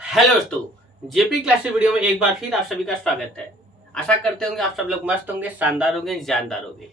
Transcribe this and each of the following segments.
Hello दोस्तों, JP classes video में एक बार फिर आप सभी का स्वागत है। आशा करते होंगे आप सब लोग मस्त होंगे, शानदार होंगे, जानदार होंगे।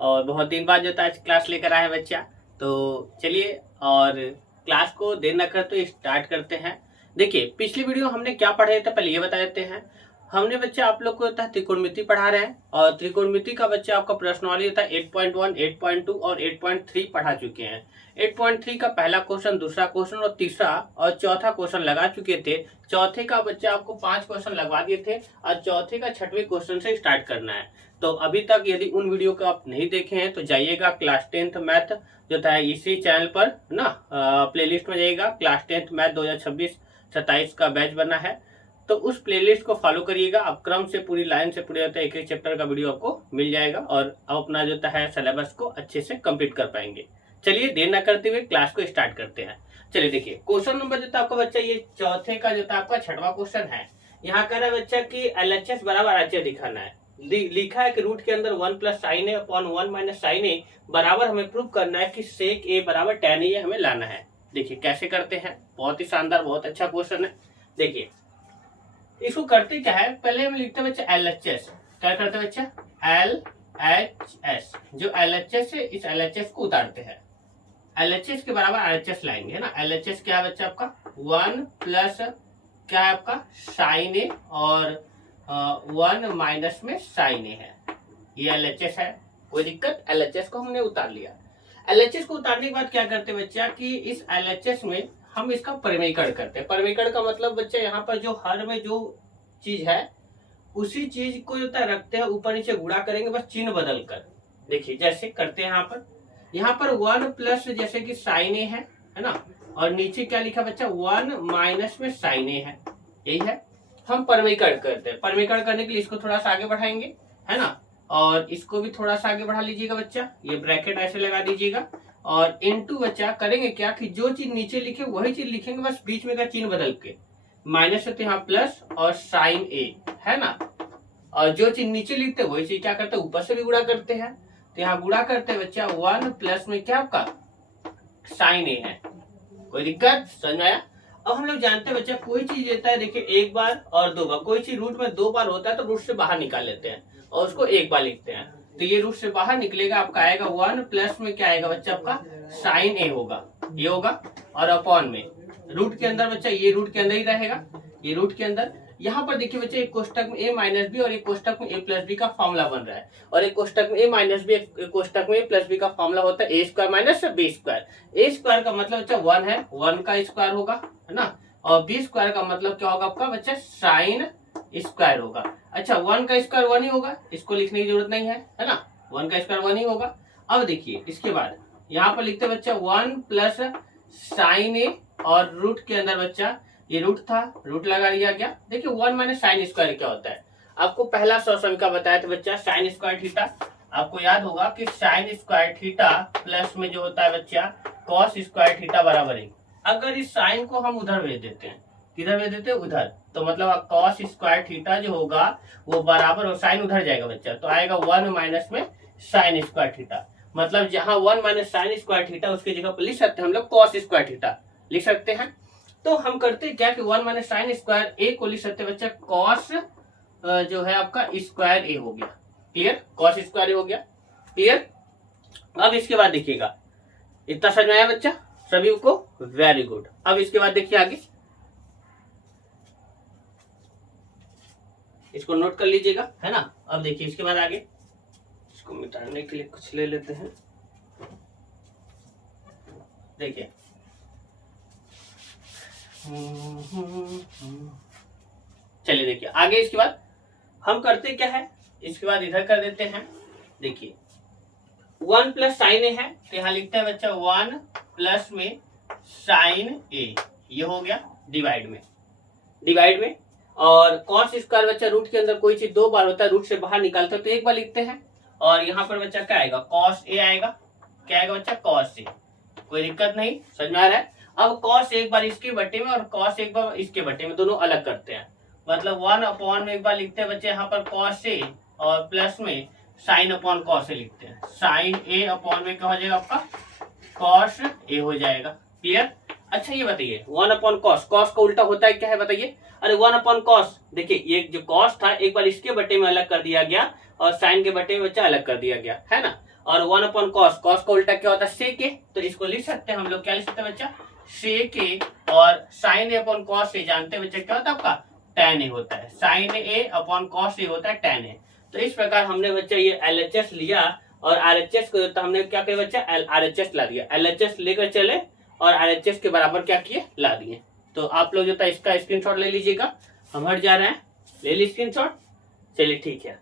और बहुत दिन बाद जो था क्लास लेकर आए हैं बच्चा। तो चलिए और क्लास को देर न करते स्टार्ट करते हैं। देखिए, पिछली वीडियो हमने क्या पढ़े थे पहले ये बता देते हैं। हमने बच्चा आप लोग को त्रिकोणमिति पढ़ा रहे हैं और त्रिकोणमिति का बच्चा आपका प्रश्नावली था 8.1, 8.2 और 8.3 पढ़ा चुके हैं। 8.3 का पहला क्वेश्चन, दूसरा क्वेश्चन और तीसरा और चौथा क्वेश्चन लगा चुके थे। चौथे का बच्चा आपको 5 क्वेश्चन लगवा दिए थे और चौथे का 6वें क्वेश्चन से स्टार्ट करना है। तो अभी तक यदि उन वीडियो को आप नहीं देखे हैं तो जाइएगा क्लास 10th मैथ जो था इसी चैनल पर ना प्लेलिस्ट में जाइएगा। क्लास 10th मैथ 2026-27 का बैच बना है, तो उस प्लेलिस्ट को फॉलो करिएगा। आप क्रम से पूरी लाइन से पूरे एक एक चैप्टर का वीडियो आपको मिल जाएगा और आप अपना जो है सिलेबस को अच्छे से कंप्लीट कर पाएंगे। चलिए देर न करते हुए क्लास को स्टार्ट करते हैं। चलिए देखिए, क्वेश्चन नंबर जो था आपका बच्चा ये चौथे का जो था आपका 6वां क्वेश्चन है। यहाँ कह रहा है बच्चा की LHS बराबर HH दिखाना है। लिखा है कि रूट के अंदर 1 + sin a upon 1 - sin a बराबर हमें प्रूव करना है कि sec a बराबर tan a हमें लाना है। देखिए कैसे करते हैं, बहुत ही शानदार, बहुत अच्छा क्वेश्चन है। देखिए इसको करते क्या है, पहले हम लिखते हैं बच्चा LHS। क्या करते हैं बच्चा, LHS। जो LHS है इस LHS को उतारते हैं। LHS के बराबर RHS लाएंगे, है ना। LHS क्या है बच्चा आपका 1 प्लस क्या है आपका साइन ए और 1 माइनस में साइन ए है। ये LHS है, कोई दिक्कत। LHS को हमने उतार लिया। LHS को उतारने के बाद क्या करते हैं बच्चा कि इस LHS में हम इसका परिमेयकरण करते हैं। परिमेयकरण का मतलब बच्चा यहाँ पर जो हर में जो चीज है उसी चीज को जो रखते हैं, ऊपर नीचे गुणा करेंगे बस चिन्ह बदल कर। देखिए जैसे करते हैं यहाँ पर 1 प्लस जैसे कि साइन ए है ना, और नीचे क्या लिखा बच्चा 1 माइनस में साइन ए है। यही है, हम परिमेयकरण करते हैं। परिमेयकरण करने के लिए इसको थोड़ा सा आगे बढ़ाएंगे, है ना, और इसको भी थोड़ा सा आगे बढ़ा लीजिएगा बच्चा। ये ब्रैकेट ऐसे लगा दीजिएगा और इनटू बच्चा करेंगे क्या कि जो चीज नीचे लिखे वही चीज लिखेंगे, बस बीच में का चिन्ह बदल के। माइनस होते यहाँ प्लस और साइन ए, है ना, और जो चीज नीचे लिखते हैं वही चीज क्या करते हैं ऊपर से भी गुणा करते हैं। तो यहाँ गुणा करते हैं बच्चा 1 प्लस में क्या आपका साइन ए है। कोई दिक्कत, समझ में आया। अब हम लोग जानते हैं बच्चा कोई चीज लेता है, देखिए एक बार और 2 बार। कोई चीज रूट में 2 बार होता है तो रूट से बाहर निकाल लेते हैं और उसको एक बार लिखते हैं। तो ये रूट से बाहर निकलेगा, आपका आएगा 1 प्लस में क्या आएगा बच्चा आपका साइन ए होगा, ये होगा। और अपॉन में रूट के अंदर बच्चा, ये रूट के अंदर ही रहेगा, ये रूट के अंदर। यहाँ पर देखिए बच्चे एक कोष्टक में a माइनस बी और एक कोष्टक में a प्लस बी का फॉर्मूला बन रहा है, और एक कोष्टक में a माइनस बी, एक कोष्टक में a प्लस बी का फॉर्मूला होता है a square minus b square. a square का मतलब बच्चा 1 है, 1 का स्क्वायर होगा, है ना, और b स्क्वायर का मतलब क्या होगा आपका बच्चा साइन स्क्वायर होगा। अच्छा 1 का स्क्वायर 1 ही होगा, इसको लिखने की जरूरत नहीं है ना, 1 का स्क्वायर 1 ही होगा। अब देखिए इसके बाद यहाँ पर लिखते बच्चा 1 प्लस साइन ए और रूट के अंदर बच्चा ये रूट था, रूट लगा दिया गया। देखिए 1 माइनस साइन स्क्वायर क्या होता है, आपको पहला समीकरण बताया था बच्चा साइन स्क्वायर थीटा। आपको याद होगा कि साइन स्क्वायर थीटा प्लस में जो होता है बच्चा कॉस स्क्वायर थीटा बराबर है। अगर इस साइन को हम उधर भेज देते हैं, किधर भेज देते हैं उधर, तो मतलब कॉस स्क्वायर थीटा जो होगा वो बराबर हो, साइन उधर जाएगा बच्चा, तो आएगा 1 माइनस में साइन स्क्वायर थीटा। मतलब जहां 1 माइनस साइन स्क्वायर थीटा उसकी जगह पर लिख सकते हैं हम लोग कॉस स्क्वायर थीटा लिख सकते हैं। तो हम करते क्या कि 1 माइनस साइन स्क्वायर ए को लिख सकते हैं बच्चा कॉस जो है आपका स्क्वायर ए हो गया। क्लियर, कॉस स्क्वायर ए हो गया, क्लियर। अब इसके बाद देखिएगा, इतना समझ में आया बच्चा सभी को, वेरी गुड। अब इसके बाद देखिए आगे, इसको नोट कर लीजिएगा, है ना। अब देखिए इसके बाद आगे, इसको मिटाने के लिए कुछ ले लेते हैं। देखिए चलिए देखिए आगे, इसके बाद हम करते क्या है, इसके बाद इधर कर देते हैं। देखिए 1 प्लस साइन ए है, तो यहाँ लिखते हैं बच्चा 1 प्लस में साइन ए, ये हो गया डिवाइड में, डिवाइड में। और कॉस स्क्वायर बच्चा रूट के अंदर कोई चीज 2 बार होता है, रूट से बाहर निकालते हो तो एक बार लिखते हैं। और यहाँ पर बच्चा क्या आएगा कॉस ए आएगा, क्या आएगा बच्चा कॉस ए। कोई दिक्कत नहीं, समझ में आ रहा है। अब कॉस एक बार इसके बटे में और कॉस एक बार इसके बटे में, दोनों अलग करते हैं। मतलब 1 अपॉन में एक बार लिखते हैं बच्चे यहाँ पर कॉस ए और प्लस में साइन अपॉन कॉस ए लिखते हैं। साइन ए अपॉन में क्या हो जाएगा आपका कॉस ए हो जाएगा। क्लियर। अच्छा ये बताइए 1/cos, cos का उल्टा होता है क्या है बताइए? अरे 1/cos, देखिए ये जो cos था एक बार इसके बटे में अलग कर दिया गया और साइन के बटे में बच्चा अलग कर दिया गया है ना। और 1/cos, cos का उल्टा क्या होता है? sec a, तो इसको लिख सकते हैं हम लोग, क्या लिख सकते हैं बच्चा? sec a। और sin a upon cos a जानते हैं बच्चा क्या होता है आपका? tan a होता है। sin a upon cos a होता है tan a। तो इस प्रकार हमने बच्चा ये LHS लिया और RHS को तो हमने क्या किया बच्चा? RHS ला दिया। LHS लेकर चले और RHS के बराबर क्या किए? ला दिए। तो आप लोग जो था इसका स्क्रीनशॉट ले लीजिएगा, हम हट जा रहे हैं, ले ली स्क्रीनशॉट। चलिए ठीक है,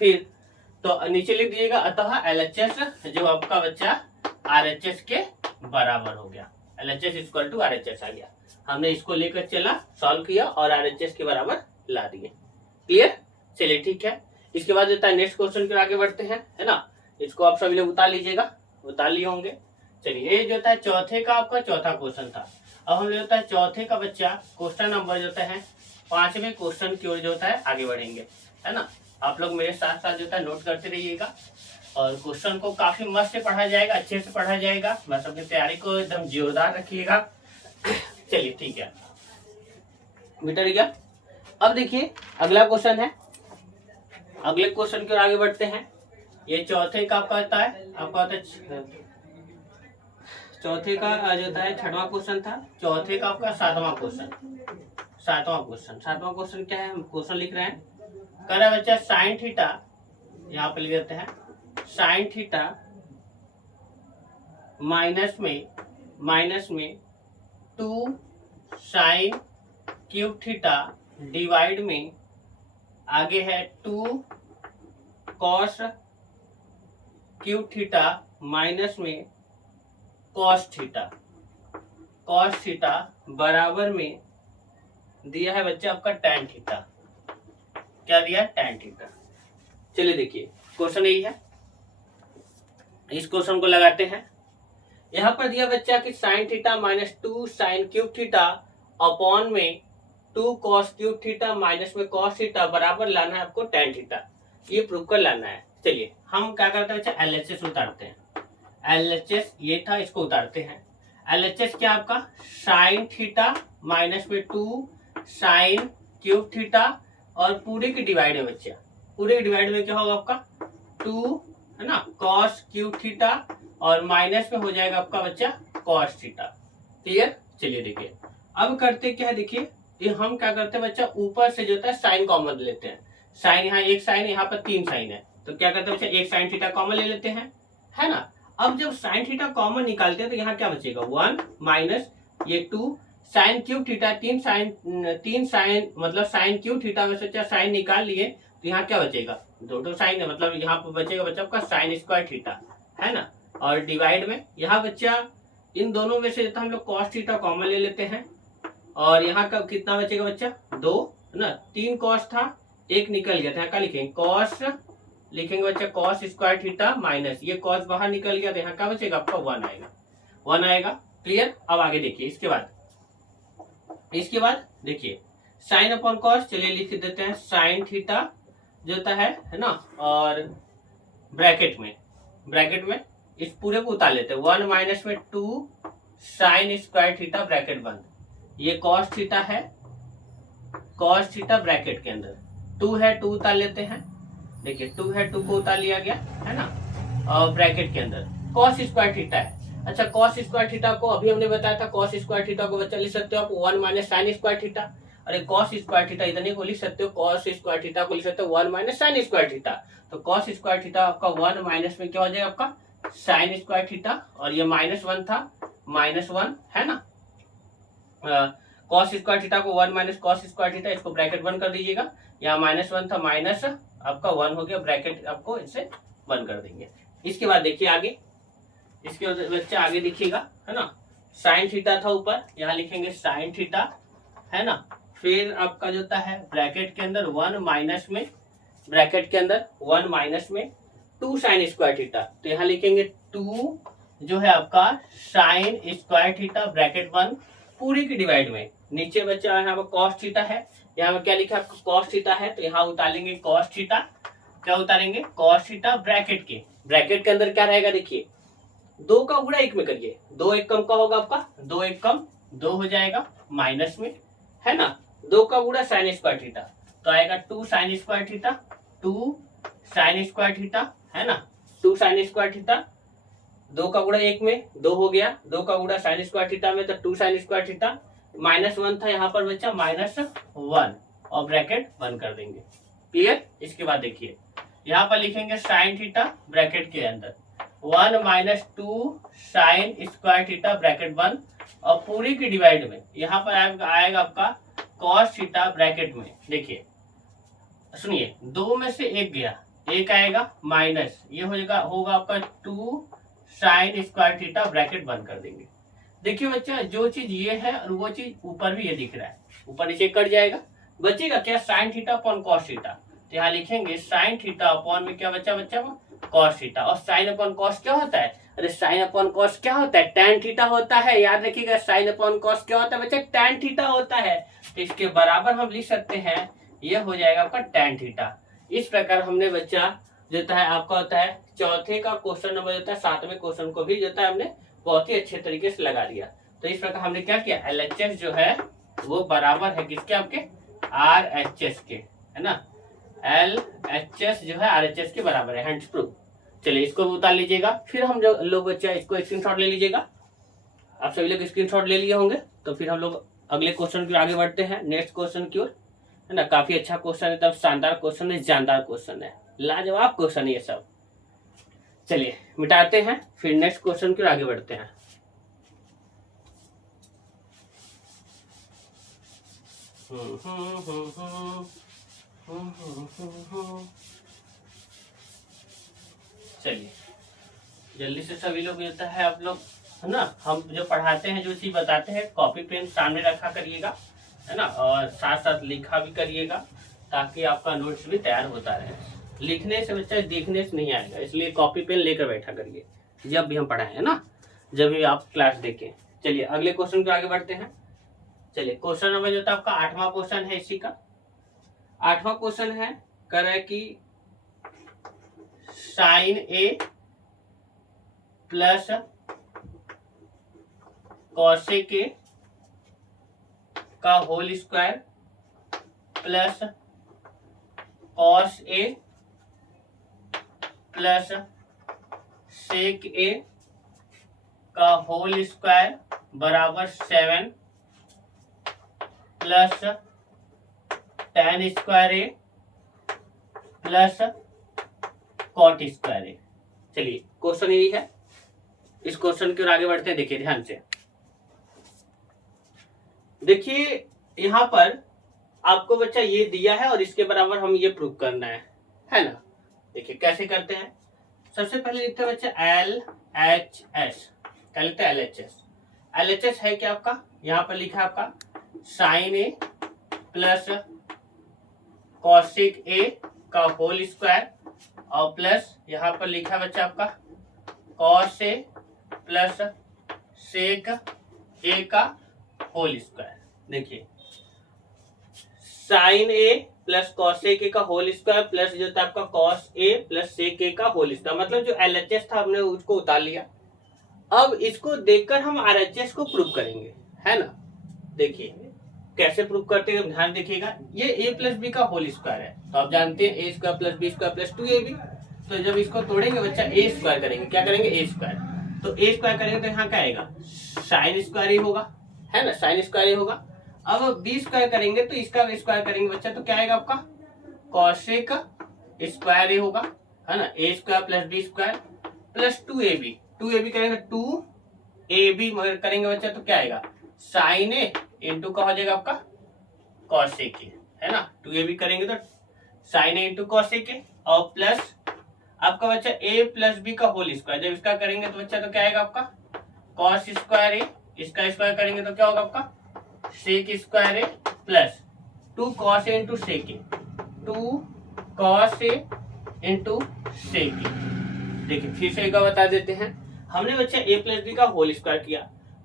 फिर तो नीचे लिख दीजिएगा अतः LHS जो आपका बच्चा RHS के बराबर हो गया। LHS इक्वल टू RHS आ गया। हमने इसको लेकर चला, सॉल्व किया और RHS के बराबर ला दिए। क्लियर? चलिए ठीक है। इसके बाद जो है नेक्स्ट क्वेश्चन की आगे बढ़ते हैं, है ना। इसको आप सभी लोग उतार लीजिएगा, उतार लिए होंगे। चलिए ये जो है चौथे का आपका चौथा क्वेश्चन था। अब हम जो है चौथे का बच्चा क्वेश्चन नंबर जो है 5वें क्वेश्चन की ओर जो है आगे बढ़ेंगे, है ना। आप लोग मेरे साथ साथ जो है नोट करते रहिएगा और क्वेश्चन को काफी मस्त से पढ़ा जाएगा, अच्छे से पढ़ा जाएगा। बस अपनी तैयारी को एकदम जोरदार रखिएगा। चलिए ठीक है, मिट गया। अब देखिए अगला क्वेश्चन है, अगले क्वेश्चन की ओर आगे बढ़ते हैं। ये चौथे का आपका होता है, आपका होता है चौथे का जो होता है 6वां क्वेश्चन था। चौथे का आपका 7वां क्वेश्चन, 7वां क्वेश्चन। 7वां क्वेश्चन क्या है? हम क्वेश्चन लिख रहे हैं, कर रहा है बच्चा साइन थीटा, यहाँ पे लिख देते हैं साइन थीटा माइनस में 2 साइन क्यूब थीटा डिवाइड में आगे है 2 कॉस क्यूब थीटा माइनस में कॉस थीटा बराबर में दिया है बच्चा आपका tan थीटा। क्या दिया? tan theta. चलिए देखिए क्वेश्चन यही है, इस क्वेश्चन को लगाते हैं। यहां पर दिया बच्चा कि sine theta minus 2 sine cube theta upon में 2 कॉस क्यूब थीटा माइनस में कॉस थीटा बराबर लाना है आपको tan थीटा, ये प्रूव कर लाना है। चलिए हम क्या करते हैं बच्चा? LHS उतारते हैं। LHS ये था, इसको उतारते हैं। LHS क्या आपका? साइन थीटा माइनस में 2 साइन क्यूब थीटा और पूरे की डिवाइड है बच्चा, पूरे की डिवाइड में क्या होगा आपका? 2 है ना कॉस क्यूब थीटा और माइनस में हो जाएगा आपका बच्चा कॉस थीटा। क्लियर? चलिए देखिए अब करते क्या है, देखिए ये हम क्या करते हैं बच्चा, ऊपर से जो है साइन कॉमन लेते हैं। साइन यहाँ एक साइन, यहाँ पर 3 साइन है, तो क्या करते हैं बच्चा? एक साइन थीटा कॉमन ले लेते हैं, है ना। अब जब साइन थीटा कॉमन निकालते हैं तो यहाँ क्या बचेगा? 1 माइनस ये 2 साइन क्यूब थीटा, 3 साइन मतलब साइन क्यूब थीटा में से साइन निकाल लिए तो यहाँ क्या बचेगा? 2 साइन है, मतलब यहाँ पर बचेगा बच्चा आपका साइन स्क्वायर थीटा, है ना। और डिवाइड में यहाँ बच्चा इन दोनों में से हम लोग कॉस थीटा कॉमन ले लेते हैं और यहाँ का कितना बचेगा बच्चा? 2 है ना। 3 कॉस था, एक निकल गया था, यहाँ क्या लिखेंगे? कॉस लिखेंगे बच्चा कॉस स्क्वायर थीटा माइनस ये कॉस बाहर निकल गया तो यहाँ क्या बचेगा आपका? 1 आएगा, 1 आएगा। क्लियर? अब आगे देखिए इसके बाद देखिए साइन अपॉन कॉस, चलिए लिख देते हैं साइन थीटा जो होता है ना, और ब्रैकेट में इस पूरे को उतार लेते हैं। 1 माइनस में 2 साइन स्क्वायर थीटा ब्रैकेट बंद, ये कॉस थीटा है, कॉस थीटा ब्रैकेट के अंदर 2 है, 2 उतार लेते हैं। देखिए 2 है, 2 को उतार लिया गया, है ना। और ब्रैकेट के अंदर कॉस स्क्वायर थीटा है। अच्छा कॉस स्क्वायर थीटा को अभी हमने बताया था, कॉस स्क्वायर थीटा को बच्चा लिख सकते हो आप 1 माइनस साइन स्क्वायर थीटा। अरे कॉस स्क्वायर थीटा इतने को लिख सकते हो, कॉस स्क्वायर थीटा को लिख सकते हो 1 माइनस साइन स्क्वायर थीटा। तो कॉस स्क्वायर थीटा आपका 1 माइनस में क्या हो जाएगा आपका? साइन स्क्वायर थीटा, और ये -1 था, -1 है ना। कॉस स्क्वायर थीटा को 1 माइनस कॉस स्क्वायर थीटा, इसको ब्रैकेट बंद कर दीजिएगा। यहाँ -1 था, माइनस आपका 1 हो गया, ब्रैकेट आपको इसे बंद कर देंगे। इसके बाद देखिए आगे, इसके बाद बच्चा आगे देखिएगा, है ना। साइन थीटा था ऊपर, यहाँ लिखेंगे साइन थीटा, है ना। फिर आपका जो होता है ब्रैकेट के अंदर 1 माइनस में, ब्रैकेट के अंदर 1 माइनस में 2 साइन स्क्वायर थीटा, तो यहाँ लिखेंगे 2 जो है आपका साइन स्क्वायर थीटा ब्रैकेट 1 पूरी की डिवाइड में। नीचे बच्चा यहाँ पर कॉस थीटा है, यहाँ पर क्या लिखा है आपका? कॉस थीटा है, तो यहाँ उतारेंगे कॉस थीटा। क्या उतारेंगे? कॉस थीटा ब्रैकेट के अंदर क्या रहेगा? देखिए 2 का गुणा 1 में करिए, 2 एक कम का होगा आपका, 2 एक कम 2 हो जाएगा माइनस में, है ना। 2 का गुणा साइन स्क्वायर थीटा, तो आएगा 2 sine square theta, 2 sine square theta, है ना, 2 साइन स्क्वायर थीटा। 2 का गुणा 1 में 2 हो गया, 2 का गुणा साइन स्क्वायर थीटा में तो 2 साइन स्क्वायर थीटा, -1 था यहाँ पर बच्चा -1 और ब्रैकेट बंद कर देंगे। क्लियर। इसके बाद देखिए यहाँ पर लिखेंगे साइन थीटा ब्रैकेट के अंदर 1 - 2 साइन स्क्वायर थीटा ब्रैकेट बंद, और पूरी की डिवाइड में यहाँ पर आएगा आपका कॉस थीटा ब्रैकेट में। देखिए सुनिए, 2 में से 1 गया, 1 आएगा माइनस, ये होगा आपका 2 साइन स्क्वायर थीटा ब्रैकेट बंद कर देंगे। देखिए बच्चा, जो चीज ये है और वो चीज ऊपर भी ये दिख रहा है, ऊपर नीचे कट जाएगा, बचेगा क्या sine theta upon cos theta. तो यहाँ लिखेंगे साइन थीटा अपॉन में क्या बच्चा कॉस थीटा, और साइन अपॉन कॉस क्या होता है, अरे साइन अपॉन कॉस क्या होता है, टैन थीटा होता है। याद रखिएगा साइन अपॉन कॉस क्या होता है बच्चा, टैन थीटा होता है। तो इसके बराबर हम लिख सकते हैं, ये हो जाएगा आपका टैन थीटा। इस प्रकार हमने बच्चा जो होता है आपका होता है चौथे का क्वेश्चन नंबर होता है 7वें क्वेश्चन को भी जो होता है हमने बहुत ही अच्छे तरीके से लगा दिया। तो इस प्रकार हमने क्या किया, LHS जो है वो बराबर है किसके, आपके RHS के, है ना। LHS जो है RHS के बराबर है, हैंड्स प्रूफ। चलिए इसको भी उतार लीजिएगा, फिर हम जो लोग बच्चा इसको स्क्रीनशॉट ले लीजिएगा। आप सभी लोग स्क्रीनशॉट ले लिए होंगे, तो फिर हम लोग अगले क्वेश्चन की ओर आगे बढ़ते हैं, नेक्स्ट क्वेश्चन की ओर, है ना। काफी अच्छा क्वेश्चन है, एकदम शानदार क्वेश्चन है, जानदार क्वेश्चन है, लाजवाब क्वेश्चन है ये सब। चलिए मिटाते हैं, फिर नेक्स्ट क्वेश्चन की ओर आगे बढ़ते हैं। चलिए जल्दी से सभी लोग होता है, आप लोग है ना, हम जो पढ़ाते हैं जो चीज बताते हैं कॉपी पेन सामने रखा करिएगा, है ना, और साथ साथ लिखा भी करिएगा, ताकि आपका नोट्स भी तैयार होता रहे। लिखने से बच्चा देखने से नहीं आएगा, इसलिए कॉपी पेन लेकर बैठा करिए जब भी हम पढ़ाएं, है ना, जब भी आप क्लास देखें। चलिए अगले क्वेश्चन को आगे बढ़ते हैं। चलिए क्वेश्चन नंबर जो था आपका 8वां क्वेश्चन है, इसी का 8वां क्वेश्चन है, कर रहा है कि sine A plus cosec A का whole square plus cos A plus sec A का होल स्क्वायर बराबर 7 plus tan square A plus cot square A. चलिए क्वेश्चन यही है, इस क्वेश्चन की ओर आगे बढ़ते हैं। देखिए ध्यान से, देखिए यहाँ पर आपको बच्चा ये दिया है और इसके बराबर हम ये प्रूव करना है ना। देखिए कैसे करते हैं, सबसे पहले लिखते हैं बच्चा LHS, क्या लिखते हैं LHS। LHS है क्या आपका, यहाँ पर लिखा है आपका sine A plus cosec A का होल स्क्वायर, और प्लस यहाँ पर लिखा बच्चा आपका cos A plus sec A का होल स्क्वायर। देखिए sine A plus cosec A का होल स्क्वायर प्लस जो था आपका cos A plus sec A का होल स्क्वायर, मतलब जो LHS था हमने उसको उतार लिया। अब इसको देखकर हम RHS को प्रूव करेंगे, है ना। देखिए कैसे प्रूव करते हैं, ध्यान देखिएगा। ये a प्लस बी का होल स्क्वायर है, तो आप जानते हैं a square plus B square plus 2ab। तो जब इसको तोड़ेंगे बच्चा a स्क्वायर करेंगे, क्या करेंगे a स्क्वायर, तो a स्क्वायर करेंगे तो यहाँ क्या आएगा साइन स्क्वायर ही होगा, है ना, साइन स्क्वायर ही होगा। अब b स्क्वायर करेंगे तो इसका स्क्वायर करेंगे बच्चा, तो क्या आएगा आपका कॉसेक स्क्वायर ही होगा, है ना, a square plus B square plus 2ab करेंगे 2ab मगर करेंगे बच्चा तो क्या आएगा साइन ए इंटू का हो जाएगा आपका कॉसेक ए, है ना। 2ab करेंगे तो sine A into cosec A, और प्लस आपका बच्चा a प्लस बी का होल स्क्वायर, जब इसका करेंगे तो बच्चा तो क्या आएगा आपका कॉस स्क्वायर ए, इसका स्क्वायर करेंगे तो क्या होगा आपका सेक square A plus 2 cos A into sec A, 2 cos A into sec ए। देखिए फिर से एक बार बता देते हैं, हमने बच्चा a प्लस बी का होल स्क्वायर किया,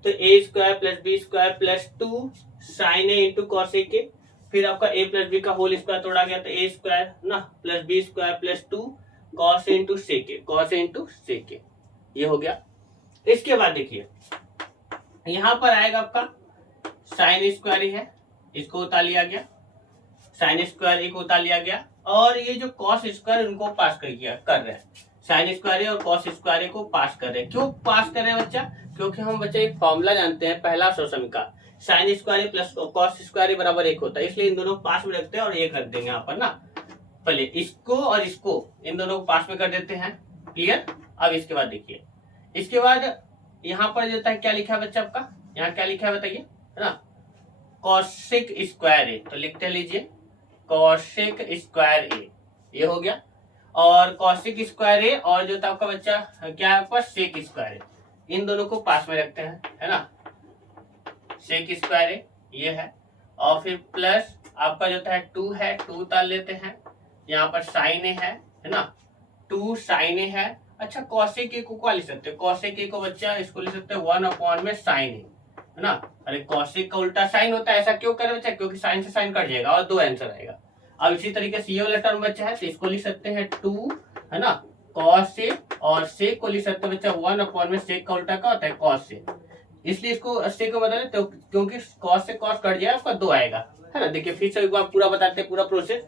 तो a square plus B square plus 2 sine A into cosec A, फिर आपका a प्लस बी का होल स्क्वायर तोड़ा गया तो a स्क्वायर ना plus B square plus 2 cos A into sec A, cos A into sec A, ये हो गया। इसके बाद देखिए यहाँ पर आएगा आपका साइन स्क्वायर ए है, इसको उतार लिया गया, साइन स्क्वायर ए को उतार लिया गया, और ये जो कॉस स्क्वायर उनको पास कर रहे हैं, साइन स्क्वायर ए और कॉस स्क्वायर ए को पास कर रहे हैं। क्यों पास कर रहे हैं बच्चा? क्योंकि हम बच्चा एक फॉर्मूला जानते हैं पहला शोषण का, sine square A plus cos square A बराबर 1 होता है, इसलिए इन दोनों को पास में रखते हैं और 1 रख देंगे यहाँ पर ना। पहले इसको और इसको इन दोनों को पास में कर देते हैं, क्लियर। अब इसके बाद देखिए, इसके बाद यहाँ पर देता है क्या लिखा है बच्चा आपका, यहाँ क्या लिखा है बताइए, है ना, कॉसेक स्क्वायर ए, तो लिखते लीजिए कॉसेक स्क्वायर ए, ये हो गया। और कॉसेक स्क्वायर ए और जो था आपका बच्चा क्या है आपका सेक स्क्वायर ए, इन दोनों को पास में रखते हैं, है ना, सेक स्क्वायर ए ये है, और फिर प्लस आपका जो था 2 है, 2 उतार लेते हैं, यहाँ पर साइन ए है ना, 2 साइन ए है। अच्छा कॉसेक ए को क्या लिख सकते हैं, कॉसेक ए को बच्चा इसको लिख सकते हैं 1 में साइन ए, है ना। अरे कॉसेक का उल्टा साइन होता है, ऐसा क्यों करे बच्चा, क्योंकि साइन से साइन कट जाएगा और 2 आंसर आएगा। अब इसी तरीके से ये वाला टर्म बच्चा है, तो इसको लिख सकते हैं 2, है ना, कॉस ए, और सेक को लिख सकते हैं बच्चा 1 में सेक का उल्टा क्या होता है, कॉस ए, इसलिए इसको सेक को बदले तो क्योंकि कॉस से कॉस कट जाएगा आपका 2 आएगा, है ना। देखिए फिर से एक बार पूरा बताते हैं पूरा प्रोसेस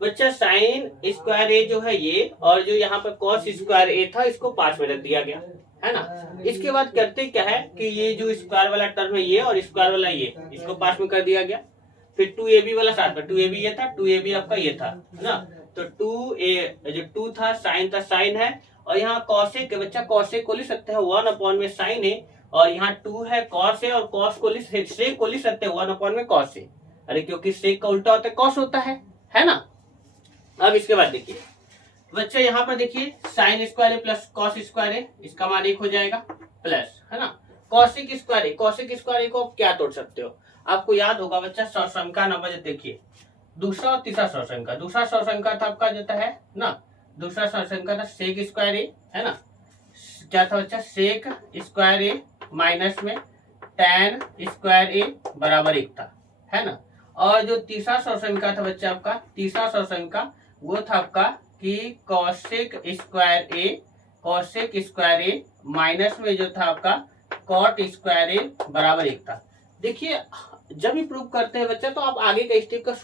बच्चा, साइन स्क्वायर ए जो है ये, और जो यहाँ पर कॉस स्क्वायर ए था इसको पास में रख दिया गया, है ना। इसके बाद करते क्या है कि ये जो स्क्वायर वाला टर्म है ये और स्क्वायर वाला ये, इसको पास में कर दिया गया। फिर 2ab वाला साथ में, 2ab ये था, 2ab आपका ये था, है ना। तो 2a जो 2 था साइन है, और यहाँ कॉसेक बच्चा, कॉसेक को लिख सकते हैं 1 में साइन ए, और यहाँ 2 है कॉस ए, और कॉस को सेक को लिख सकते हैं 1 में कॉस ए, अरे क्योंकि सेक का उल्टा होता है कॉस होता है ना। अब इसके बाद देखिए बच्चा यहाँ पर देखिए sine square A plus cos square ए, इसका मान 1 हो जाएगा, प्लस, है ना, कॉसेक स्क्वायर ए, कॉसेक स्क्वायर ए को आप क्या तोड़ सकते हो, आपको याद होगा बच्चा सौसंका नंबर देखिए, दूसरा और तीसरा सौसंका, दूसरा सौसंका था आपका जो है ना, दूसरा सौसंका था सेक स्क्वायर ए, है ना, क्या था बच्चा, सेक स्क्वायर ए माइनस में tan स्क्वायर ए बराबर 1 था, है ना। और जो तीसरा सौसंका था बच्चा आपका, तीसरा सौसंका वो था आपका कि कॉसेक स्क्वायर ए माइनस में जो था आपका कॉट स्क्वायर ए बराबर 1 था। देखिए जब भी प्रूव करते हैं बच्चा तो आप आगे का स्टेप का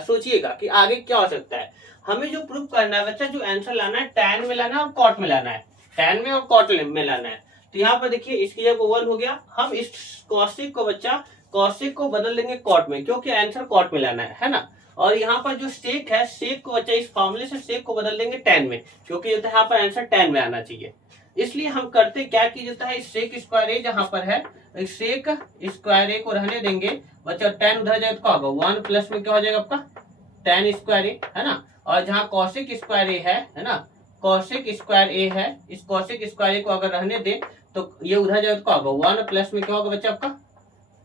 सोचिएगा कि आगे क्या हो सकता है। हमें जो प्रूव करना है बच्चा, जो आंसर लाना है टैन में लाना है और कॉट में लाना है, टैन में और कॉट में लाना है। तो यहाँ पर देखिए इसकी जगह 1 हो गया, हम इस कॉसेक को बच्चा कॉसेक को बदल देंगे कॉट में, क्योंकि आंसर कॉट में लाना है ना। और यहाँ पर जो सेक है, सेक को बच्चा इस फॉर्मूले से सेक को बदल देंगे टैन में, क्योंकि जो यहाँ पर आंसर टैन में आना चाहिए। इसलिए हम करते क्या कि जो है सेक स्क्वायर ए जहाँ पर है, सेक स्क्वायर ए को रहने देंगे बच्चा, टैन उधर जाएगा तो क्या होगा 1 प्लस में क्या हो जाएगा आपका टैन स्क्वायर ए, है ना। और जहाँ कॉसेक स्क्वायर ए है ना, कॉसेक स्क्वायर ए है, इस कॉसेक स्क्वायर ए को अगर रहने दे तो ये उधर जाएगा तो क्या होगा 1 प्लस में क्या होगा बच्चा आपका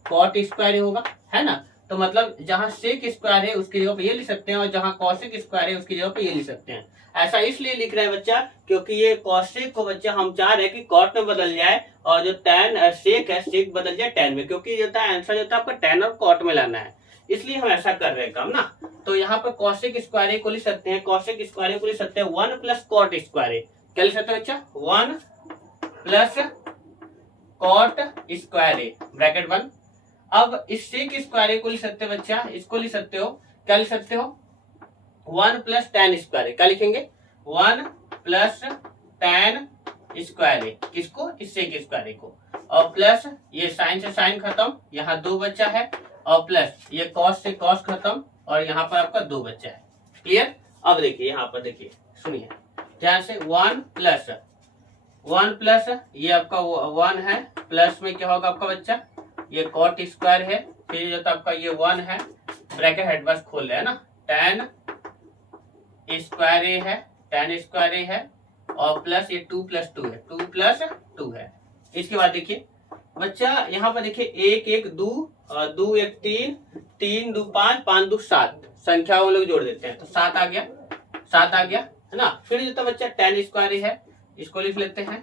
कॉट स्क्वायर ए होगा, है ना। तो मतलब जहाँ सेक स्क्वायर है उसकी जगह पे ये लिख सकते हैं, और जहाँ कॉसेक स्क्वायर है उसकी जगह पे ये लिख सकते हैं। ऐसा इसलिए लिख रहे हैं बच्चा क्योंकि ये कॉसेक को बच्चा हम चाह रहे हैं कि कॉट में बदल जाए, और जो टैन सेक है सेक बदल जाए टैन में, क्योंकि जो था आंसर जो था आपका टैन और कॉट में लाना है, इसलिए हम ऐसा कर रहे हैं काम ना। तो यहाँ पर कॉसेक स्क्वायर ए को लिख सकते हैं, कॉसेक स्क्वायर ए को लिख सकते हैं 1 प्लस कॉट स्क्वायर ए, क्या लिख सकते हैं बच्चा 1 plus cot square A bracket 1। अब इस सेक स्क्वायर ए को लिख सकते हैं बच्चा, इसको लिख सकते हो, क्या लिख सकते हो 1 प्लस टैन स्क्वायर ए, क्या लिखेंगे 1 प्लस टैन स्क्वायर ए, किसको इस सेक स्क्वायर ए को, और प्लस ये साइन से साइन खत्म, यहाँ 2 बच्चा है, और प्लस ये कॉस से कॉस खत्म, और यहाँ पर आपका 2 बच्चा है, क्लियर। अब देखिए यहाँ पर देखिए सुनिए ध्यान से, 1 प्लस ये आपका 1 है, प्लस में क्या होगा आपका बच्चा ये कॉट स्क्वायर है, फिर जो तो आपका ये 1 है, ब्रैकेट हेडवर्स खोल रहे हैं ना, टैन स्क्वायर ए है, टैन स्क्वायर ए है, और प्लस ये 2 प्लस 2 है, 2 प्लस 2 है। इसके बाद देखिए बच्चा यहाँ पर देखिए 1 1 2 और 2 1 3 3 2 5 5 2 7 संख्याओं लोग जोड़ देते हैं तो 7 आ गया, 7 आ गया, है ना। फिर जो तो बच्चा टैन स्क्वायर ए है, इसको लिख लेते हैं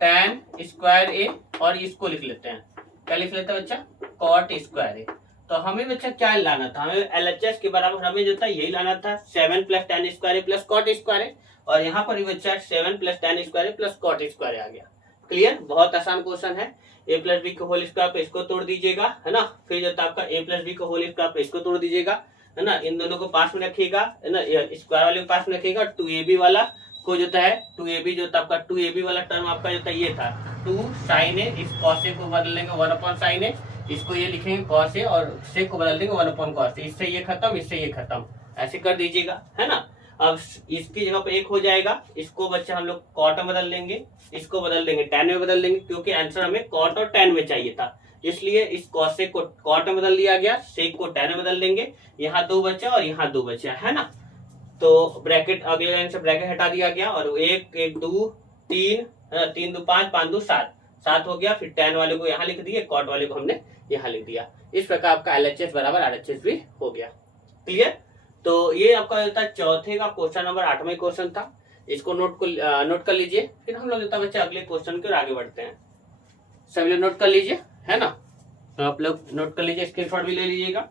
टैन स्क्वायर ए, और इसको लिख लेते हैं, क्या लिख लेते हैं बच्चा कॉट स्क्वायर ए। तो हमें बच्चा क्या लाना था, हमें एलएचएस के बराबर हमें जो था यही लाना था 7 plus tan square A plus cot square A, और यहाँ पर भी बच्चा 7 plus tan square A plus cot square ए आ गया, क्लियर, बहुत आसान क्वेश्चन है। ए प्लस बी का होल स्क्वायर पे इसको तोड़ दीजिएगा, है ना, फिर जो आपका ए प्लस बी का होल स्क्वायर पे इसको तोड़ दीजिएगा, है ना, इन दोनों को पास में रखिएगा, है ना, स्क्वायर वाले को पास में रखिएगा, 2ab वाला को जो है 2ab जो था आपका 2ab वाला टर्म आपका जो था ये था 2 sin a, इस cos a को बदल लेंगे 1/sin a, इसको ये लिखेंगे cos a और sec को बदल देंगे 1/cos a, इससे ये खत्म, इससे ये खत्म, ऐसे कर दीजिएगा, है ना। अब इसकी जगह पे एक हो जाएगा, इसको बच्चा हम लोग कॉट में बदल लेंगे, इसको बदल देंगे टैन में बदल देंगे, क्योंकि आंसर हमें कॉट और टैन में चाहिए था, इसलिए इस कॉसेक को कॉट में बदल दिया गया, सेक को टैन में बदल देंगे, यहाँ 2 बचा और यहाँ 2 बचा, है ना। तो ब्रैकेट अगले लाइन से ब्रैकेट हटा दिया गया और 1 1 2 3 3 2 5 5 2 7 7 हो गया, फिर टैन वाले को यहाँ लिख दिए, कॉट वाले को हमने यहाँ लिख दिया। इस प्रकार आपका LHS बराबर RHS भी हो गया। क्लियर। तो ये आपका होता है चौथे का क्वेश्चन नंबर 8वां क्वेश्चन था, इसको नोट कर लीजिए, फिर हम लोग जो बच्चे अगले क्वेश्चन की ओर आगे बढ़ते हैं। सभी लोग नोट कर लीजिए, है ना, तो आप लोग नोट कर लीजिए, स्क्रीनशॉट भी ले लीजिएगा।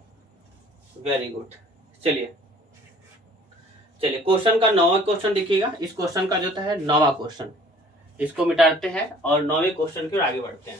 Very good. चलिए क्वेश्चन का 9वां क्वेश्चन देखिएगा, इस क्वेश्चन का जो है 9वां क्वेश्चन, इसको मिटाते हैं और 9वें क्वेश्चन की ओर आगे बढ़ते हैं।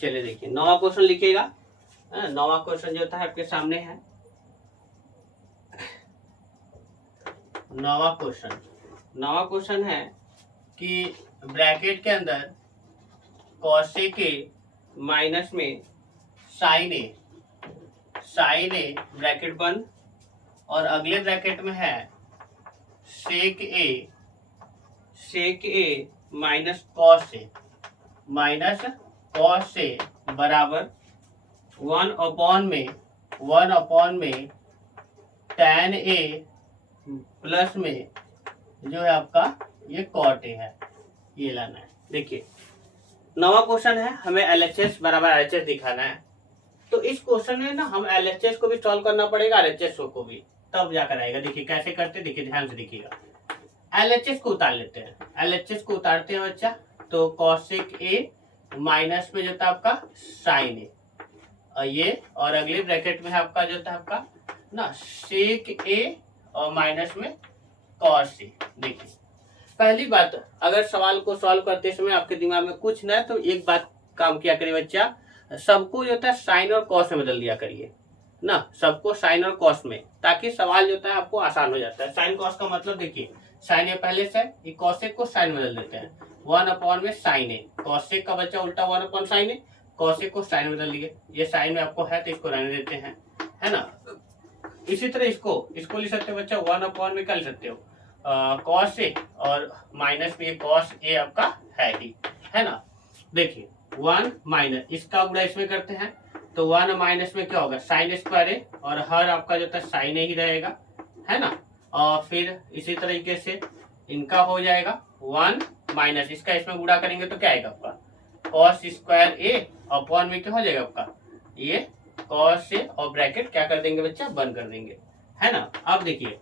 चलिए देखिए 9वां क्वेश्चन लिखिएगा, 9वां क्वेश्चन जो था आपके सामने है। 9वां क्वेश्चन है कि ब्रैकेट के अंदर कॉसेक ए माइनस में साइन ए ब्रैकेट बंद और अगले ब्रैकेट में है सेक ए माइनस कॉस ए बराबर 1/में tan a प्लस में जो है आपका ये कॉट ए है, ये लाना है। देखिए 9वां क्वेश्चन है, हमें LHS बराबर RHS दिखाना है, तो इस क्वेश्चन में ना हम LHS को भी सॉल्व करना पड़ेगा, RHS को भी, तब जाकर आएगा। देखिए कैसे करते, देखिए ध्यान से देखिएगा। LHS को उतार लेते हैं, LHS को उतारते हैं बच्चा, तो कॉसेक ए माइनस में जो था आपका साइन ए, और ये और अगले ब्रैकेट में है आपका जो था आपका ना सेक ए और माइनस में कॉस ए। देखिए पहली बात, अगर सवाल को सॉल्व करते समय आपके दिमाग में कुछ ना है तो एक बात काम किया करिए बच्चा, सबको जो है साइन और कॉस में बदल दिया करिए ना, सबको साइन और कॉस में, ताकि सवाल जो है आपको आसान हो जाता है। साइन कॉस का मतलब देखिए, साइन ए पहले से ये कॉसेक को साइन में बदल देते हैं, 1/में साइन ए, कॉसेक का बच्चा उल्टा 1/sin ए, कॉसेक को साइन में बदल दिए, ये साइन में आपको है तो इसको रहने देते हैं, है ना। इसी तरह इसको लिख सकते हो बच्चा 1/में क्या लिख सकते हो, कॉस ए और माइनस में ये कॉस ए आपका है ही, है ना। देखिए 1 माइनस इसका गुणा इसमें करते हैं, तो 1 माइनस में क्या होगा साइन स्क्वायर ए, और हर आपका जो है साइन ए ही रहेगा, है ना। और फिर इसी तरीके से इनका हो जाएगा 1 माइनस इसका इसमें गुणा करेंगे तो क्या आएगा आपका कॉस स्क्वायर ए, अपॉन में क्या हो जाएगा आपका ये कॉस ए, और ब्रैकेट क्या कर देंगे बच्चा बंद कर देंगे, है ना। अब देखिए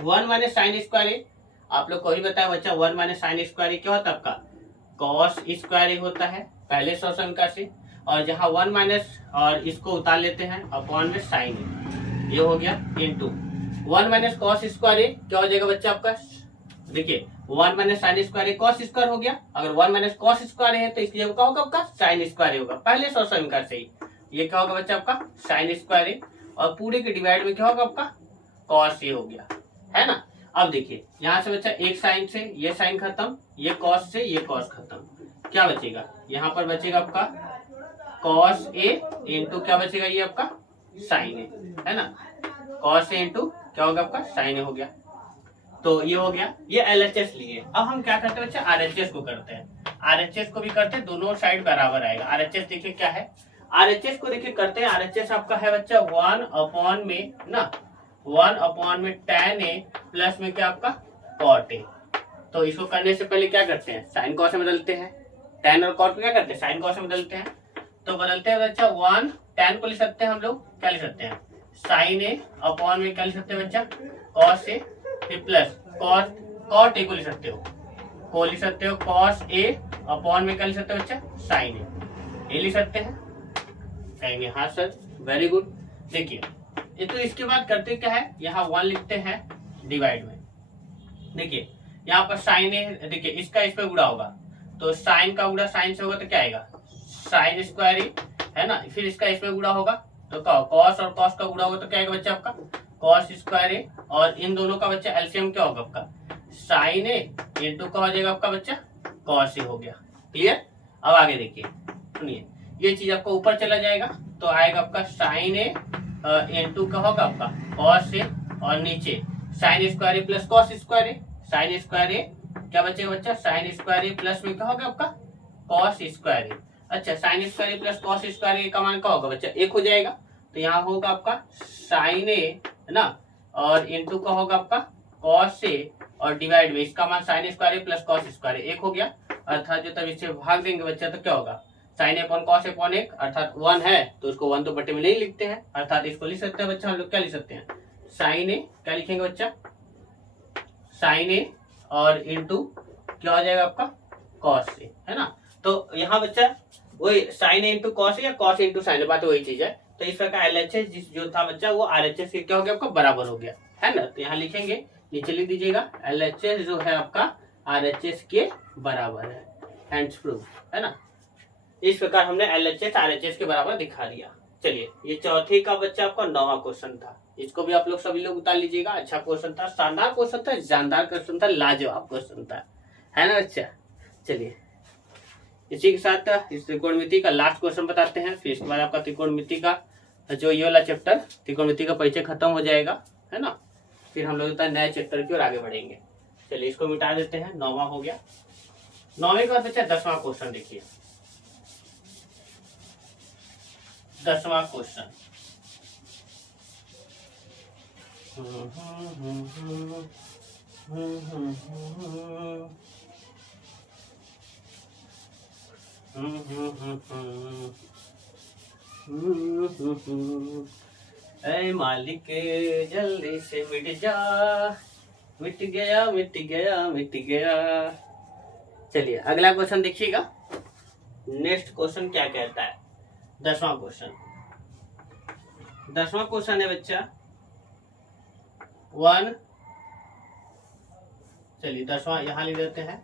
1 माइनस साइन स्क्वायर ए, आप लोग को ही बताया बच्चा 1 माइनस साइन स्क्वायर ए क्या होता है आपका कॉस स्क्वायर ए होता है पहले सॉल्यूशन का से, और जहाँ 1 माइनस और इसको उतार लेते हैं अपॉन में साइन ए, ये हो गया इनटू 1 माइनस कॉस स्क्वायर ए क्या हो जाएगा बच्चा आपका, देखिए 1 माइनस साइन स्क्वायर ए कॉस स्क्वायर हो गया, अगर 1 माइनस कॉस स्क्वायर है तो इसकी जगह क्या होगा आपका साइन स्क्वायर होगा, पहले सॉल्यूशन का से ही ये क्या होगा बच्चा आपका साइन स्क्वायर ए, और पूरे के डिवाइड में क्या होगा आपका कॉस ए हो गया, है ना। अब देखिए यहाँ से बच्चा एक साइन से ये साइन खत्म, ये कॉस से ये कॉस खत्म, क्या बचेगा यहाँ पर बचेगा आपका कॉस ए इंटू क्या बचेगा ये आपका साइन ए, है ना। कॉस ए इंटू क्या होगा आपका साइन ए हो गया, तो ये हो गया, ये LHS लिए। अब हम क्या करते हैं बच्चा RHS को करते हैं, RHS को भी करते हैं, दोनों साइड बराबर आएगा। RHS देखिए क्या है, RHS को देखिए करते हैं, RHS आपका है बच्चा 1/में ना 1/में tan a प्लस में क्या आपका cot a, तो इसको करने से पहले क्या करते हैं साइन कॉस में बदलते हैं, tan और cot को क्या करते हैं, sin cos में बदलते हैं। तो बदलते हैं बच्चा 1 tan को लिख सकते हैं हम लोग, क्या लिख सकते हैं sin a अपॉन में क्या लिख सकते हैं बच्चा cos a, फिर प्लस cot a को लिख सकते हो cos a अपॉन में क्या लिख सकते हो बच्चा sin a, ये लिख सकते हैं। कहेंगे हाँ सर वेरी गुड। देखिए ये तो इसके बाद करते क्या है, यहाँ 1 लिखते हैं डिवाइड में। देखिए यहाँ पर साइन ए, देखिए इसका इस पे गुणा होगा तो साइन का गुणा साइन से होगा तो क्या आएगा साइन स्क्वायर ए, है ना। फिर इसका इस पे गुणा होगा तो क्या कॉस और कॉस का गुणा होगा तो क्या आएगा बच्चा आपका कॉस स्क्वायर ए, और इन दोनों का बच्चा एलसीएम क्या होगा आपका साइन ए इंटू का हो जाएगा आपका बच्चा कॉस ए हो गया। क्लियर। अब आगे देखिए सुनिए, ये चीज आपको ऊपर चला जाएगा तो आएगा आपका साइन ए इंटू का होगा आपका कॉस ए, और नीचे sine square A plus cos square A, sine square ए क्या बचेगा बच्चा साइन स्क्वायर ए प्लस में क्या होगा आपका कॉस स्क्वायर ए। अच्छा sine square A plus cos square ए का मान क्या होगा बच्चा 1 हो जाएगा, तो यहाँ होगा आपका साइन ए है ना, और इंटू का होगा आपका कॉस ए, और डिवाइड में इसका मान sine square A plus cos square ए 1 हो गया। अर्थात जो तब इससे भाग देंगे बच्चा तो क्या होगा साइन अपॉन कॉस अपॉन 1, अर्थात 1 है तो उसको 1 तो बटे में नहीं लिखते हैं, अर्थात इसको लिख सकते हैं बच्चा हम लोग क्या लिख सकते हैं साइन ए, क्या लिखेंगे बच्चा साइन ए और इंटू क्या हो जाएगा आपका कॉस ए, है ना। तो यहाँ बच्चा वही साइन ए इंटू कॉस या कॉस इंटू साइन, बात वही चीज है। तो इस प्रकार एलएचएस जिस जो था बच्चा वो आरएचएस के क्या हो गया आपका बराबर हो गया, है ना। तो यहाँ लिखेंगे नीचे लिख दीजिएगा एलएचएस जो है आपका आरएचएस के बराबर है, हैंड्स प्रूफ, है ना। इस प्रकार हमने एलएचएस आरएचएस के बराबर दिखा दिया। चलिए ये चौथे का बच्चा आपका 9वां क्वेश्चन था, इसको भी आप लोग सभी लोग उतार लीजिएगा। अच्छा क्वेश्चन था, शानदार क्वेश्चन था, जानदार क्वेश्चन था, लाजवाब क्वेश्चन था, है ना बच्चा। चलिए इसी के साथ इस त्रिकोणमिति का लास्ट क्वेश्चन बताते हैं, फिर इसके बाद आपका त्रिकोणमिति का जो ये वाला चैप्टर त्रिकोणमिति का परिचय खत्म हो जाएगा, है ना। फिर हम लोग नए चैप्टर की ओर आगे बढ़ेंगे। चलिए इसको मिटा देते हैं, 9वां हो गया। 9वें का बच्चा 10वां क्वेश्चन देखिए, 10वां क्वेश्चन ऐ मालिक जल्दी से मिट जा, मिट गया मिट गया मिट गया। चलिए अगला क्वेश्चन देखिएगा, नेक्स्ट क्वेश्चन क्या कहता है। 10वां क्वेश्चन, 10वां क्वेश्चन है बच्चा 1, चलिए 10वां यहां लिख देते हैं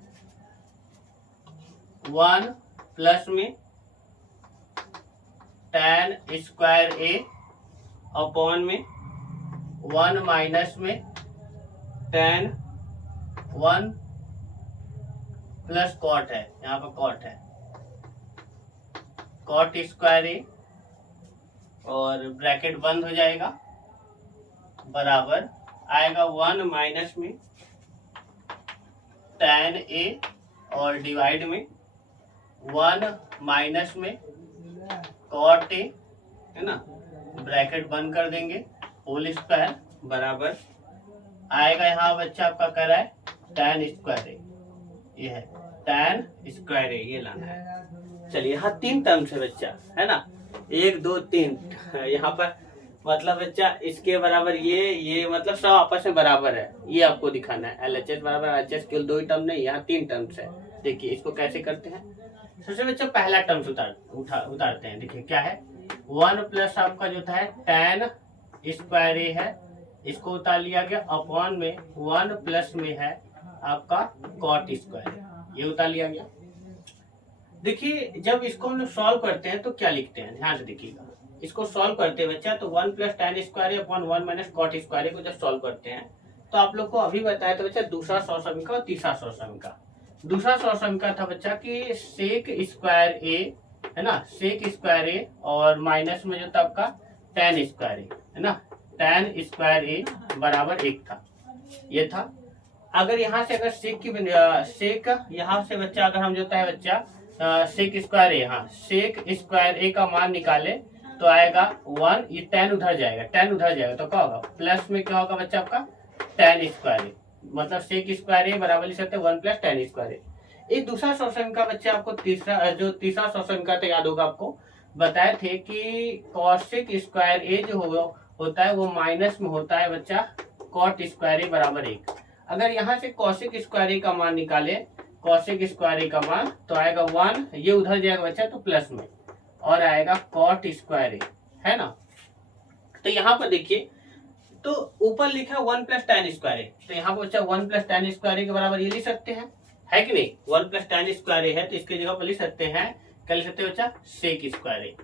1 प्लस में tan स्क्वायर ए अपॉन में 1 माइनस में tan 1 प्लस कॉट है, यहाँ पर कॉट है कॉट स्क्वायर ए, और ब्रैकेट बंद हो जाएगा बराबर आएगा 1 माइनस में tan ए, और डिवाइड में 1 माइनस में कॉट ए, है ना, ब्रैकेट बंद कर देंगे होल स्क्वायर बराबर आएगा यहाँ बच्चा आपका कह रहा है tan स्क्वायर ए, ये है tan स्क्वायर ए, ये लाना है। चलिए यहाँ 3 टर्म्स है बच्चा, है ना, 1 2 3, यहाँ पर मतलब बच्चा इसके बराबर ये मतलब सब आपस में बराबर है, ये आपको दिखाना है। एलएचएस बराबर आरएचएस केवल 2 ही टर्म नहीं, यहाँ 3 टर्म्स है। देखिए इसको कैसे करते हैं, सबसे बच्चा पहला टर्म्स उतारते हैं। देखिए क्या है 1 प्लस आपका जो था tan स्क्वायर ए है, इसको उतार लिया गया अपॉन में 1 प्लस में है आपका कॉट स्क्वायर, ये उतार लिया गया। देखिए जब इसको हम लोग सॉल्व करते हैं तो क्या लिखते हैं, ध्यान से देखिएगा। इसको सॉल्व करते हैं बच्चा तो 1 plus tan square upon 1 minus cot square को जब सॉल्व करते हैं तो आप लोग को अभी बताया था बच्चा दूसरा सौसमी और तीसरा सौसमी का। दूसरा सौसमी का था बच्चा कि सेक स्क्वायर ए, है ना, सेक स्क्वायर ए और माइनस में जो था आपका tan स्क्वायर ए, है ना, tan स्क्वायर ए बराबर 1 था, ये था। अगर यहाँ से अगर सेक यहाँ से बच्चा अगर हम जो है बच्चा सेक स्क्वायर ए, हाँ सेक स्क्वायर ए का मान निकाले तो आएगा 1, ये tan उधर जाएगा, tan उधर जाएगा तो क्या होगा प्लस में क्या होगा बच्चा आपका tan स्क्वायर ए, मतलब सेक स्क्वायर ए बराबर लिख सकते हैं 1 प्लस tan स्क्वायर ए। एक दूसरा शोषण का बच्चे आपको तीसरा शोषण का तो याद होगा आपको, बताए थे कि कॉसेक स्क्वायर ए जो होता है वो माइनस में होता है बच्चा कॉट स्क्वायर ए बराबर 1। अगर यहाँ से कॉसेक स्क्वायर ए का मान निकाले, कॉसेक स्क्वायर ए का मान तो आएगा 1, ये उधर जाएगा बच्चा तो प्लस में, और आएगा कॉट स्क्वायर ए, है ना। तो यहाँ पर देखिए, तो ऊपर लिखा है 1 प्लस tan स्क्वायर ए, तो यहाँ पर बच्चा 1 प्लस tan स्क्वायर ए के बराबर ये लिख सकते हैं, है कि नहीं। 1 प्लस tan स्क्वायर ए है तो इसकी जगह पर लिख सकते हैं, क्या लिख सकते हैं बच्चा, सेक स्क्वायर ए,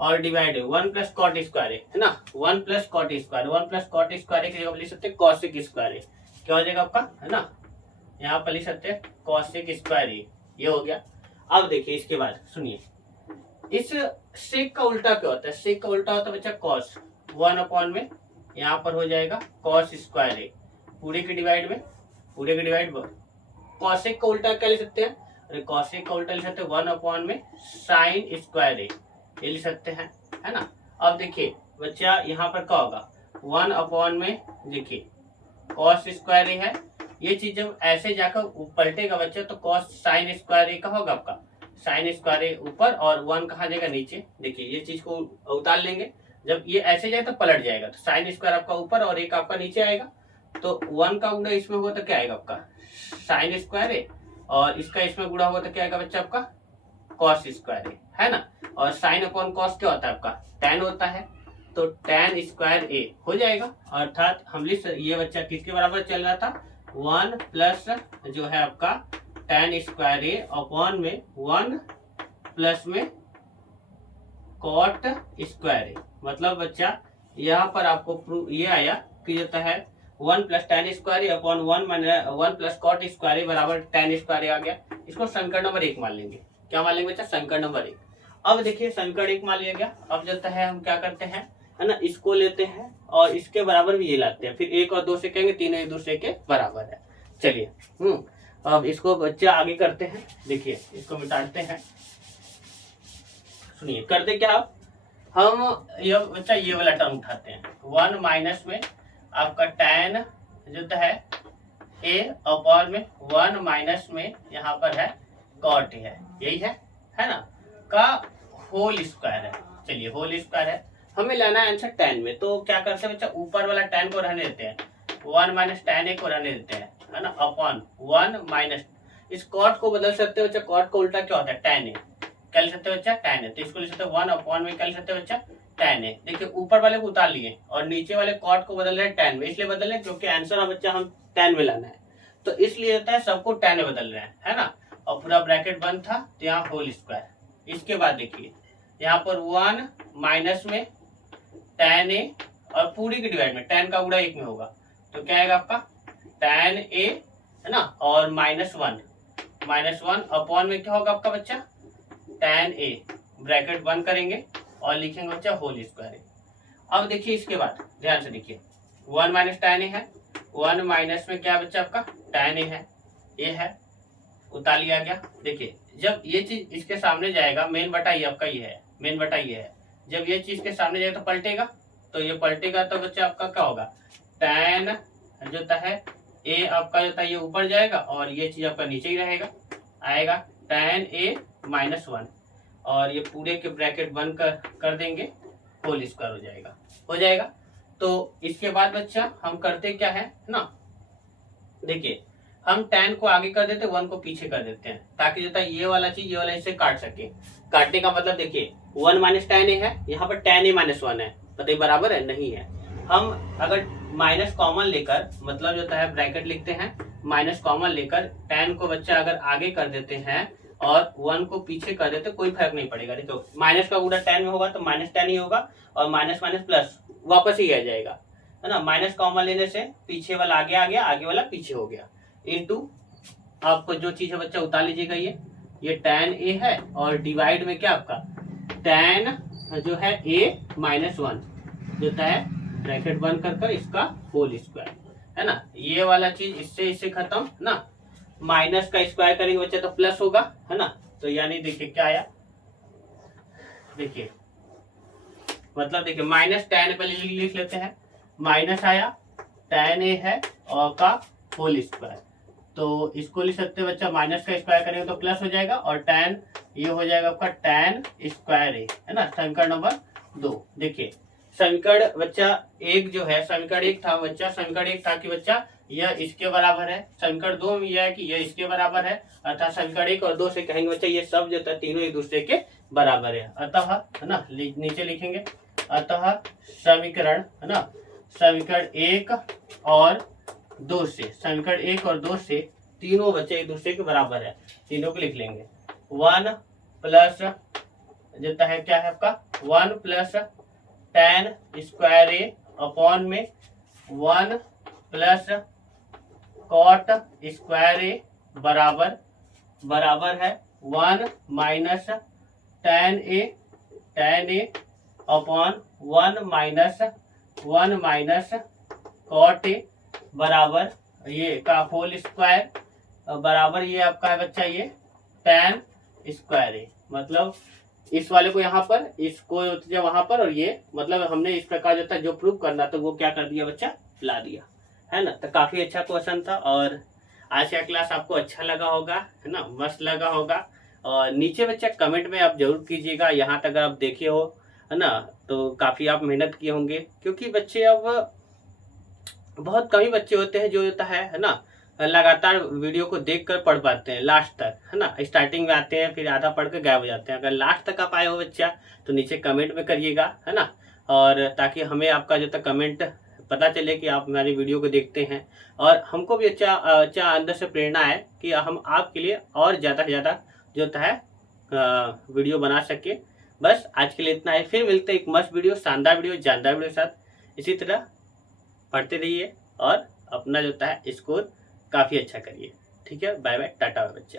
और divide 1 plus cot square A, है ना। 1 plus cot square, 1 plus cot square A की जगह पर लिख सकते हैं कॉसेक स्क्वायर ए, क्या हो जाएगा आपका, है ना। यहाँ पर लिख सकते हैं कॉसेक स्क्वायर ए, ये हो गया। अब देखिए इसके बाद सुनिए, इस सेक का उल्टा क्या होता है, सेक का उल्टा होता है बच्चा कॉस, 1 अपॉन में यहाँ पर हो जाएगा कॉस स्क्वायर ए, पूरे के डिवाइड में, पूरे के डिवाइड पर कॉसेक का उल्टा क्या लिख सकते हैं, अरे कॉसेक का उल्टा लिख सकते हैं 1 अपॉन में साइन स्क्वायर ए, ये लिख सकते हैं, है ना। अब देखिए बच्चा यहाँ पर क्या होगा, 1 अपॉन में देखिए कॉस स्क्वायर ए है, ये चीज जब ऐसे जाकर पलटेगा बच्चा तो कॉस साइन स्क्वायर ए का होगा आपका, साइन स्क्वायर ए ऊपर और 1 कहाँ जाएगा नीचे। देखिए ये चीज को उतार लेंगे, जब ये ऐसे जाए तो पलट जाएगा, तो साइन स्क्वायर आपका ऊपर और एक आपका नीचे आएगा, तो 1 का गुणा इसमें होगा तो क्या आएगा आपका साइन स्क्वायर ए, और इसका इसमें गुणा होगा तो क्या आएगा बच्चा आपका कॉस स्क्वायर ए, है ना। और साइन अपॉन कॉस क्या होता है आपका tan होता है, तो tan स्क्वायर ए हो जाएगा। अर्थात हम ये बच्चा किसके बराबर चल रहा था, 1 प्लस जो है आपका tan स्क्वायर ए अपॉन में 1 प्लस में कॉट स्क्वायर ए। मतलब बच्चा यहाँ पर आपको ये आया कि होता है 1 plus tan square A upon 1 plus cot square A बराबर tan स्क्वायर ए आ गया। इसको समीकरण नंबर 1 मान लेंगे। क्या मान लेंगे बच्चा, समीकरण नंबर 1। अब देखिए समीकरण 1 मान लिया गया। अब जो है हम क्या करते हैं, है ना, इसको लेते हैं और इसके बराबर भी ये लाते हैं, फिर 1 और 2 से कहेंगे, तीनों एक दूसरे के बराबर है। चलिए अब इसको बच्चा आगे करते हैं। देखिए इसको मिटाते हैं, सुनिए करते क्या, हम ये बच्चा ये वाला टर्म उठाते हैं, 1 माइनस में आपका tan जो है ए अपॉन में 1 माइनस में यहाँ पर है कॉट है, यही है ना, का होल स्क्वायर है। चलिए होल स्क्वायर है, हमें लेना है आंसर tan में, तो क्या करते हैं बच्चा, ऊपर वाला tan को रहने देते हैं, 1 माइनस tan ए को रहने देते हैं, है ना, अपॉन 1 माइनस, इस कॉट को बदल सकते हैं बच्चा, कॉट का उल्टा क्या होता है tan ए, क्या लिख सकते हैं बच्चा tan ए, तो इसको लिख सकते हैं 1 अपॉन में क्या लिख सकते हैं बच्चा tan ए। देखिए ऊपर वाले को उतार लिए और नीचे वाले कॉट को बदल रहे हैं tan में, इसलिए बदल रहे हैं क्योंकि आंसर बच्चा हम tan में लाना है, तो इसलिए होता है सबको tan में बदल रहे हैं, है ना। और पूरा ब्रैकेट बंद था तो यहाँ होल स्क्वायर। इसके बाद देखिए यहाँ पर 1 माइनस में tan ए और पूरी की डिवाइड में tan का गुणा 1 में होगा, तो क्या आएगा आपका tan ए, है ना, और -1 अपॉन में क्या होगा आपका बच्चा tan ए, ब्रैकेट बंद करेंगे और लिखेंगे बच्चा होल स्क्वायर। अब देखिए इसके बाद ध्यान से देखिए 1 माइनस tan ए है, 1 माइनस में क्या बच्चा आपका tan ए है, ये है, उतार लिया गया। देखिए जब ये चीज इसके सामने जाएगा, मेन बटा ये आपका ये है, मेन बटा ये है, जब ये चीज के सामने जाएगा तो पलटेगा, तो ये पलटेगा तो बच्चा आपका क्या होगा tan जो है ए आपका जो है ये ऊपर जाएगा और ये चीज आपका नीचे ही रहेगा, आएगा tan ए -1, और ये पूरे के ब्रैकेट बंद कर देंगे, होल स्क्वायर हो जाएगा। तो इसके बाद बच्चा हम करते क्या है ना, देखिए हम tan को आगे कर देते, 1 को पीछे कर देते हैं, ताकि जो है ये वाला चीज ये वाला इससे काट सके। काटने का मतलब देखिए 1 माइनस tan ए है, यहाँ पर tan ए -1 है, बताइए बराबर है, नहीं है। हम अगर माइनस कॉमन लेकर, मतलब जो है ब्रैकेट लिखते हैं, माइनस कॉमन लेकर tan को बच्चा अगर आगे कर देते हैं और 1 को पीछे कर देते, कोई फर्क नहीं पड़ेगा। देखो माइनस का गुणा tan में होगा तो माइनस tan ही होगा, और माइनस माइनस प्लस वापस ही आ जाएगा, है ना। माइनस कॉमन लेने से पीछे वाला आगे आ गया, आगे वाला पीछे हो गया, इनटू आपको जो चीज है बच्चा उतार लीजिएगा, ये tan ए है, और डिवाइड में क्या आपका tan जो है ए -1 जो है ब्रैकेट बंद कर इसका होल स्क्वायर, है ना। ये वाला चीज इससे खत्म ना, माइनस का स्क्वायर करेंगे बच्चा तो प्लस होगा, है ना। तो यानी देखिए क्या आया, देखिए मतलब देखिए माइनस tan पे लिख लेते हैं, माइनस आया tan ए है और का होल स्क्वायर, तो इसको लिख सकते हैं बच्चा, माइनस का स्क्वायर करेंगे तो प्लस हो जाएगा, और tan ये हो जाएगा आपका tan स्क्वायर ए, है ना। समीकरण नंबर 2। देखिए समीकरण बच्चा एक जो है, समीकरण एक था बच्चा, समीकरण एक था कि बच्चा यह इसके बराबर है। समीकरण 2 में यह है कि यह इसके बराबर है, अर्थात समीकरण 1 और 2 से कहेंगे बच्चा ये सब जो था तीनों एक दूसरे के बराबर है। अतः है ना, नीचे लिखेंगे, अतः समीकरण है ना, समीकरण 1 और 2 से, समीकरण 1 और 2 से तीनों बच्चे एक दूसरे के बराबर है। तीनों को लिख लेंगे। 1 प्लस जो है क्या है आपका 1 plus tan square A upon में 1 प्लस कॉट स्क्वायर ए बराबर है 1 minus tan A upon 1 minus cot A बराबर ये का होल स्क्वायर बराबर ये आपका है बच्चा ये tan स्क्वायर ए। मतलब इस वाले को यहाँ पर, इसको वहां पर, और ये मतलब हमने इस प्रकार जो था जो प्रूव करना तो वो क्या कर दिया बच्चा, ला दिया, है ना। तो काफी अच्छा क्वेश्चन था, और आज का क्लास आपको अच्छा लगा होगा, है ना, मस्त लगा होगा। और नीचे बच्चा कमेंट में आप जरूर कीजिएगा, यहाँ तक अगर आप देखे हो, है ना, तो काफी आप मेहनत किए होंगे, क्योंकि बच्चे अब बहुत कम ही बच्चे होते हैं जो होता है ना, लगातार वीडियो को देखकर पढ़ पाते हैं लास्ट तक, है ना। स्टार्टिंग में आते हैं, फिर आधा पढ़ कर गायब हो जाते हैं। अगर लास्ट तक आप आए हो बच्चा तो नीचे कमेंट में करिएगा, है ना, और ताकि हमें आपका जो तक कमेंट पता चले कि आप हमारी वीडियो को देखते हैं, और हमको भी अच्छा अंदर से प्रेरणा है कि हम आपके लिए और ज़्यादा से ज़्यादा जो है वीडियो बना सके। बस आज के लिए इतना है, फिर मिलते हैं एक मस्त वीडियो, शानदार वीडियो, जानदार वीडियो के साथ। इसी तरह पढ़ते रहिए और अपना जो है स्कोर काफ़ी अच्छा करिए। ठीक है, बाय बाय, टाटा बच्चा।